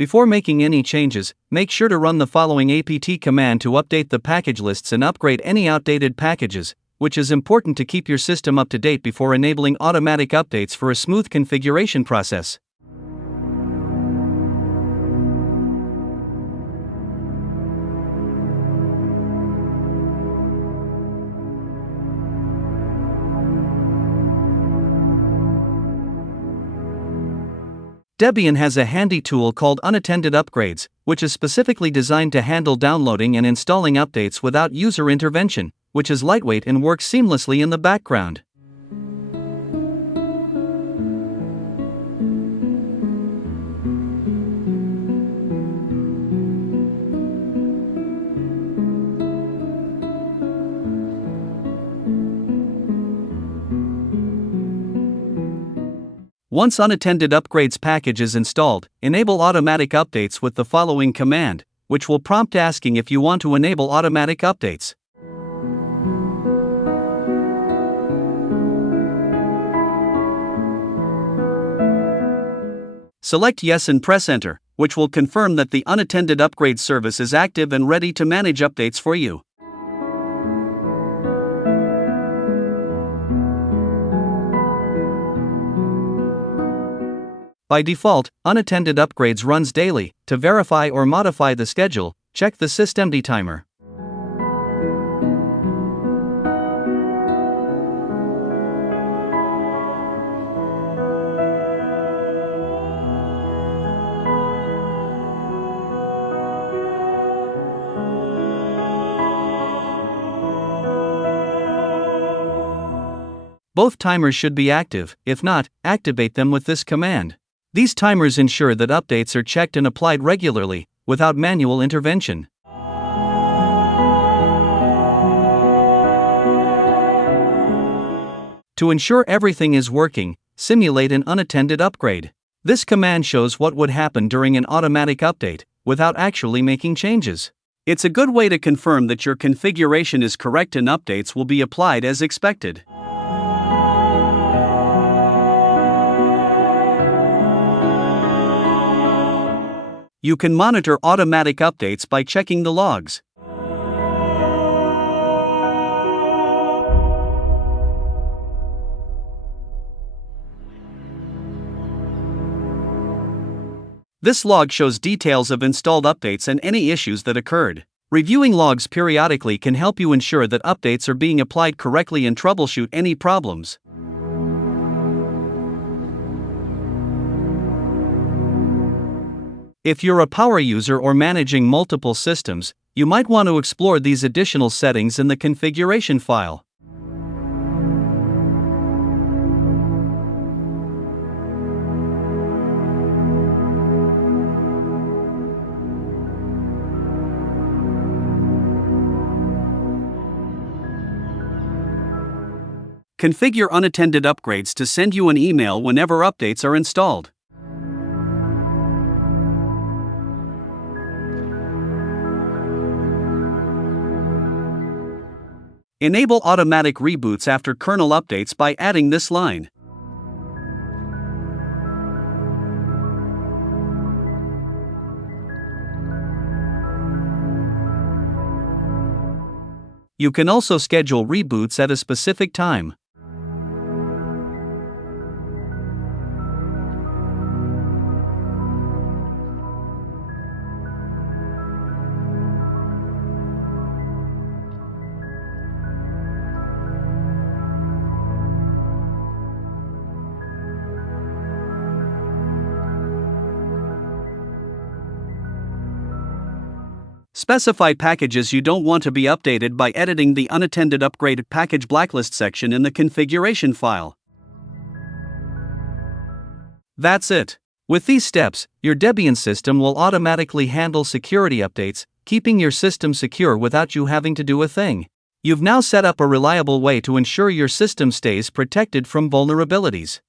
Before making any changes, make sure to run the following apt command to update the package lists and upgrade any outdated packages, which is important to keep your system up to date before enabling automatic updates for a smooth configuration process. Debian has a handy tool called Unattended-Upgrades, which is specifically designed to handle downloading and installing updates without user intervention, which is lightweight and works seamlessly in the background. Once Unattended-Upgrades package is installed, enable automatic updates with the following command, which will prompt asking if you want to enable automatic updates. Select Yes and press Enter, which will confirm that the Unattended Upgrade service is active and ready to manage updates for you. By default, Unattended-Upgrades runs daily. To verify or modify the schedule, check the systemctl. Both timers should be active. If not, activate them with this command. These timers ensure that updates are checked and applied regularly, without manual intervention. To ensure everything is working, simulate an unattended upgrade. This command shows what would happen during an automatic update, without actually making changes. It's a good way to confirm that your configuration is correct and updates will be applied as expected. You can monitor automatic updates by checking the logs. This log shows details of installed updates and any issues that occurred. Reviewing logs periodically can help you ensure that updates are being applied correctly and troubleshoot any problems. If you're a power user or managing multiple systems, you might want to explore these additional settings in the configuration file. Configure unattended upgrades to send you an email whenever updates are installed. Enable automatic reboots after kernel updates by adding this line. You can also schedule reboots at a specific time. Specify packages you don't want to be updated by editing the Unattended Upgrade package blacklist section in the configuration file. That's it. With these steps, your Debian system will automatically handle security updates, keeping your system secure without you having to do a thing. You've now set up a reliable way to ensure your system stays protected from vulnerabilities.